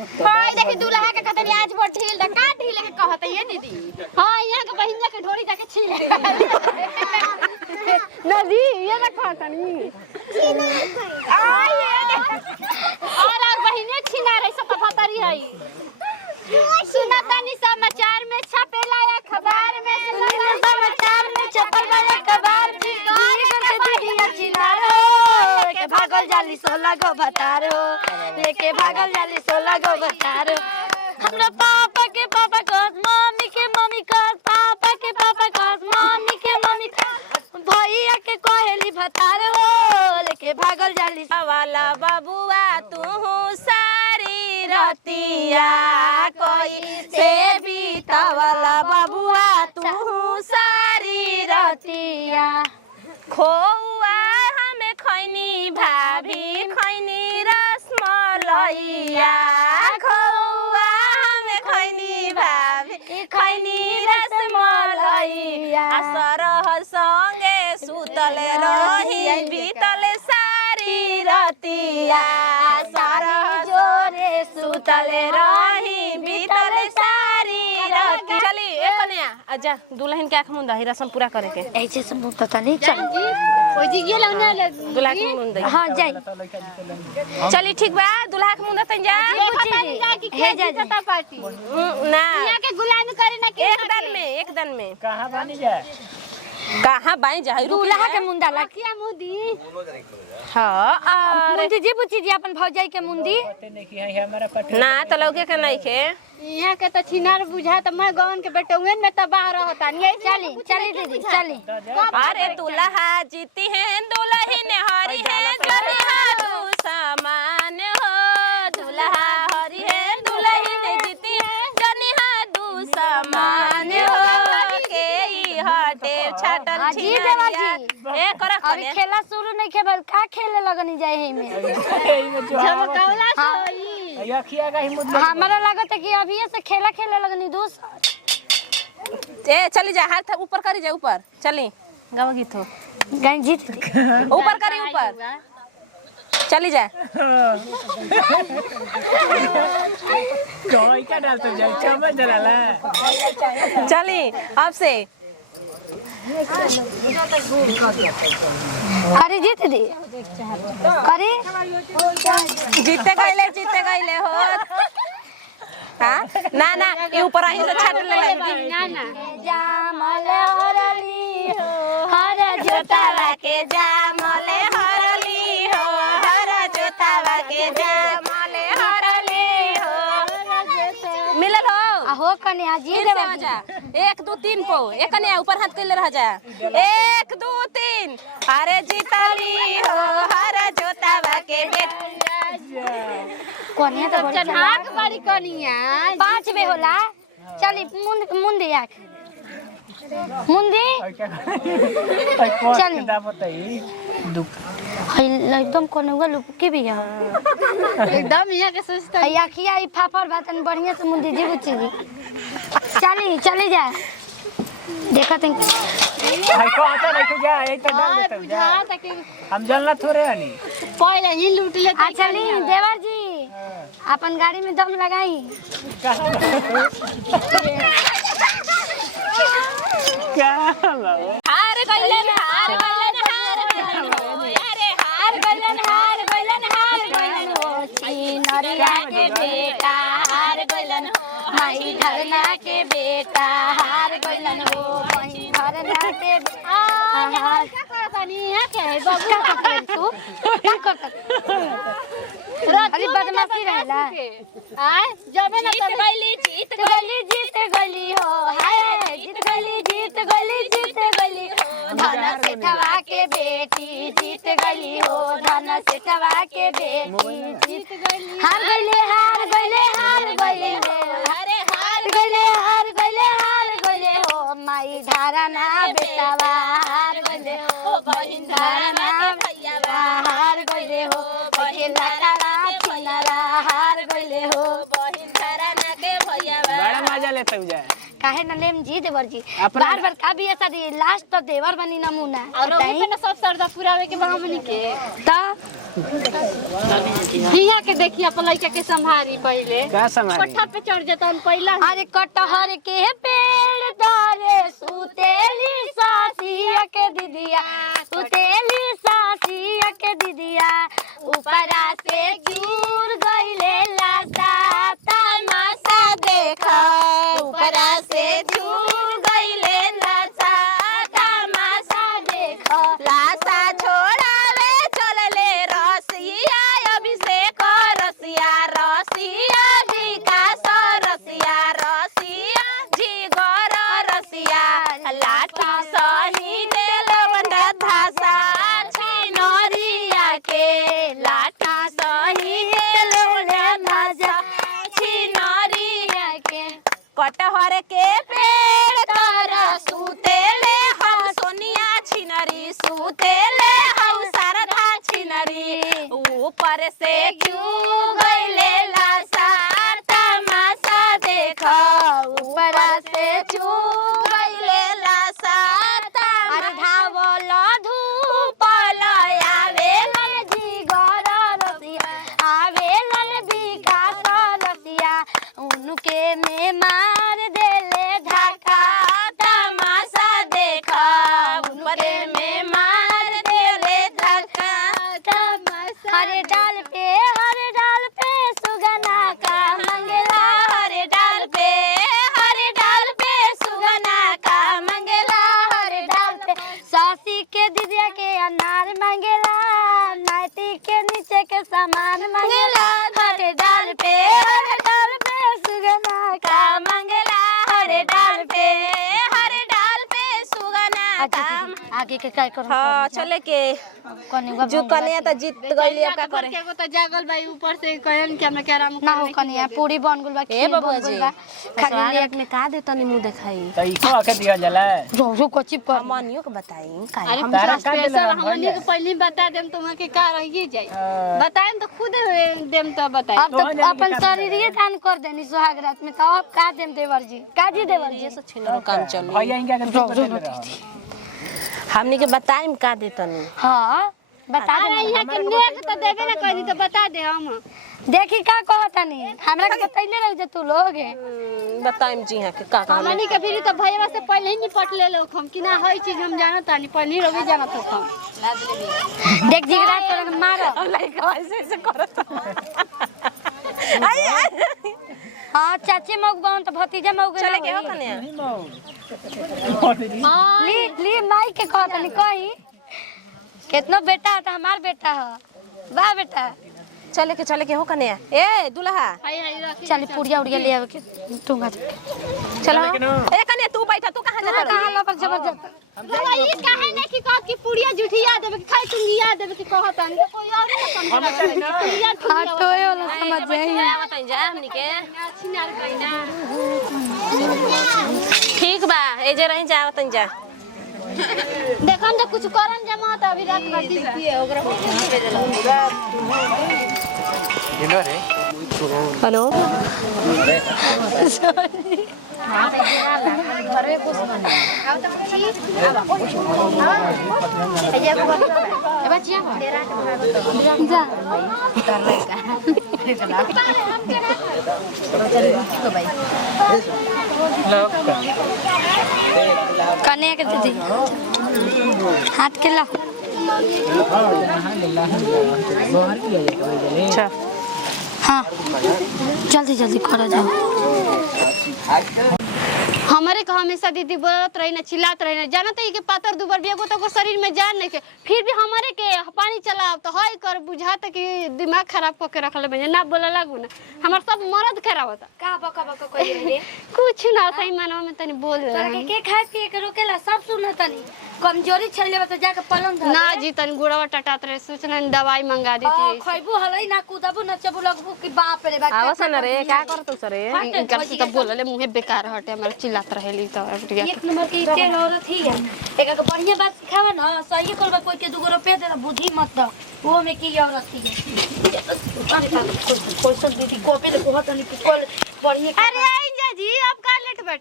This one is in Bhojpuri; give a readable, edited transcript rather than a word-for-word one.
हाय देखी दूल्हा के कहतनी आज बड़ ढील द का ढील के कहत ये दीदी हां यहां के बहिनिया के ढोरी जाके छील नदी ये ना कहतनी आय और बहिने छीना रही सब पता रही है सुना तनी समाचार में छपेला अखबार में समाचार में छपल बा अखबार की दीदी चिनारो लेके भागल जाली 16 गो भतारो लेके भागल जाली 16 गो भतारो हमरा पापा के मम्मी के मम्मी का पापा के मम्मी के मम्मी भैया के कहेली भतारो लेके भागल जाली वाला बाबूआ तू सारी रतिया कोई से बीता वाला बाबूआ तू सारी रतिया खोआ हमें खैनी भाभी खैनी रसमलैया खोआ हमें खैनी भाभी खैनी रसमलैया सरह संगे सुतले रही बीतले सारी रतिया सरह जोरे सुतले रही बीतले सारी रतिया चली एक कन्या आजा दुल्हन के आंख मुंदा ही रसम पूरा करे के ऐसे सब पता नहीं चल ओई जी गेल ना दुल्हा के मुंदा हां जाई चली ठीक बा दुल्हा के मुंदा तन जा हे जा जता पार्टी ना यहां के गुलामी करे ना के एक दिन में कहां बानी जा कहां बाई जा दुल्हा के मुंदा लखिया मुदी हां अरे मुदी जी बुची जी अपन भौजाई के मुंदी ना त लौके के नहीं के यहाँ के तो छिनार बुझा तो मैं गवन के बेटौन में तबाह रहता नहीं चली चली दीदी चली अरे दूल्हा जीती है दुल्हन हरी है दुल्हा तू समान हो दूल्हा हरी है दुल्हन जीती है जनिहा दू समान हो के ई हटे छाटल छिनारिया ए कर अभी खेला शुरू नहीं के बल का खेले लगनी जाए है में झमकावला सोई अखिया का हिम्मत हमरा लागत है कि अभी से खेला खेले लगनी दोस्त ए चली जा हाथ ऊपर करी जा ऊपर चली गावा गीत हो गाय जीत ऊपर करी ऊपर चली जा कोई का डालते जा चमच जलाला चली अब से अरे जीत दी अरे जीते गईले हो हां ना ये ऊपर आई से छाट ले ना जामले हरली हो हर जोतावा के जामले हरली हो हर जोतावा के जामले हरली हो मिलल हो हो कन्या जी देवा जा 1 2 3 पो एक कन्या ऊपर हाथ कइले रह जा 1 2 3 अरे जीतली हो हर जोतावा के कन्या तो चढ़ाक बड़ी कन्या 5 बे होला चली मुंदी आख मुंदी चली एकदम कोनेवा लुपके भी है एकदम यहां के सोचता है आखिया ई फाफर बातन बढ़िया से मुंदी जी बुची चली जा देखा तुम भाई को आता नहीं तो जा यही तो डाल देता जा हम जलना थोड़े हनी पहले ही लूट ले चली देवर जी अपन गाड़ी में दम लगाई क्या हार गइलन हो चिनरिया के बेटा हार गइलन हो माई धरना के बेटा हार गइलन हो माई धरना के हार बनिया के बबू का तू क्या करत अरे बदमाशी रहला आय जबे ना जीत गली हो हाय जीत गली धन से ठवा के बेटी जीत गली हो धन से ठवा के बेटी जीत गली हार गइले हो अरे हार गइले हो माई धारना बेटावा हार गइले हो बहिन धारना भैयावा हार गइले हो बहिन धारना छिनारा हार गइले हो बहिन धारना के भैयावा बड़ा मजा लेते हो जा काहे न लेम जी देवर जी अपना- बार बार का भी ऐसा दी लास्ट तो देवर बनी नमूना और ओही पे ना सब सरदा पुरावे के हमनी के ता हिया के देखी अपन लइका के संभारी पहले का संभारी? कोठा पे चढ़ जतन पहला अरे कटहर के पेड़ दारे सुतेली सासिया के दीदिया सुतेली सासिया के दीदिया ऊपरा से गिर गइले लासा तमाशा देखा ऊपरा से गिर गइले लासा तमाशा देखा लासा छोड़ावे चलले रसिया अभिषेक रसिया रसिया विकास रसिया रसिया जिगर रसिया लाठी सही देलवन धासा छिनरिया के लाठी सही देलवन धासा छिनरिया के कटहर के पेड़ तर सुतेले हम सोनिया छिनरी सुतेले हम सरधा छिनरी ऊपर से क्यों गइले लासा तमाशा देखा ऊपर से क्यों गइले लासा अरे धावल धूपल आवेलन जिगर रसिया आवेलन विकास रसिया उनके में मार देले धक्का तमाशा देखा ऊपर में मार देले धक्का हरे डाल पे सुगना का मंगला हरे डाल पे सुगना का मंगला हरे डाल पे सासी के दीदिया के अनार मंगला नाइटी के नीचे के सामान मंगला हरे डाल पे सुगना का का मंगला हरे डाल पे सुगना का आगे के काय करो हाँ चले के कने जो कने तो जीत गइली अब का करे के को तो जागल भाई ऊपर से कहन कि हमरा केरा ना हो कने पूरी बन गुल बा ए बबुआ जी खाली एक में का दे तनी मुंह देखाई तो इको आके दिया जाला जो कोचिप कर मनियो के बताई अरे तारा का स्पेशल देला हमनी के पहले बता देम तुम के का रही जाई बताएम तो खुद देम तो बताई अब तो अपन शरीर दान कर देनी सुहाग रात में तो अब का देम देवर जी काजी देवर जी से छिनरो काम चल भैया इनका के दुख रहा हमनी के बताइम का दे तनी हां बता अरे यहाँ के नेक तो देबे ना करी तो बता दे हम देखी का कहतनी हमरा के बतैले रह जे तू लोग बताइम जी हां के का का हमनी के फिर तो भैया से पहले ही निपट ले लो हम कि ना हई चीज हम जानत तानी पहले ही रवि जानत हो हम देख जिगरा कर मार लइका ऐसे करत हां चाची मौग बन तो भतीजा मौग चले के हो कने ली ली माई के कहतनी कही कितना बेटा है तो हमार बेटा है वाह बेटा चले के हो कने ए दुल्हा हई हई रख चल पुड़िया उड़िया ले आवे के टूंगा चलो ए कने तू बैठा तू कहां जा कहां लोग जबरदस्त बाबा ये काहे नहीं कि कह कि पुड़िया झूठिया देबे कि खाई तुंगिया देबे कि कहतानी कोई और ना समझ पुड़िया हां टोए वाला समझ जाई बताई जा हमनी के छिनाल गइना ठीक बा ए जे रही जा बताई जा देखन तो कुछ करन जमा तो अभी रात बाकी बा ओकरा इनो रे हेलो हेलो कने के दीदी हाथ के ला अच्छा हाँ जल्दी जल्दी करा जाओ हमारे को हमेशा दीदी बोलत रही ना चिल्लात रही ना जानत है कि पातर दुबर बिया तो शरीर में जान नहीं के फिर भी हमारे के पानी चलाओ तो हई कर बुझाता कि दिमाग खराब करके रखले बने ना बोला लागू ना हमार सब मरद खराब होता का बका बका कोई रे कुछ ना सही मानवा में तनी बोल तोरा रहे के खाए पिए के रोकेला सब सुनो तनी कमजोरी छले तो जाके पलंग धर ना जी तनी गुड़वा टटात रहे सोचना दवाई मंगा देती खइबू हलई ना कूदबू नचबू लगबू कि बाप रे बाप आवस न रे क्या करत सरे इनकर से तो बोलले मुंह बेकार हटे हमारे चिल्लात रहेली तो एक नंबर के तेल औरत ही है एक का बढ़िया बात सिखावा ना सही करबा कोई के 2 रुपया दे बुद्धि मत दो वो में की औरत थी अरे कोई सब दीदी कॉपी ले कहत नहीं कि बढ़िया अरे आई जा जी अब का लेट बैठ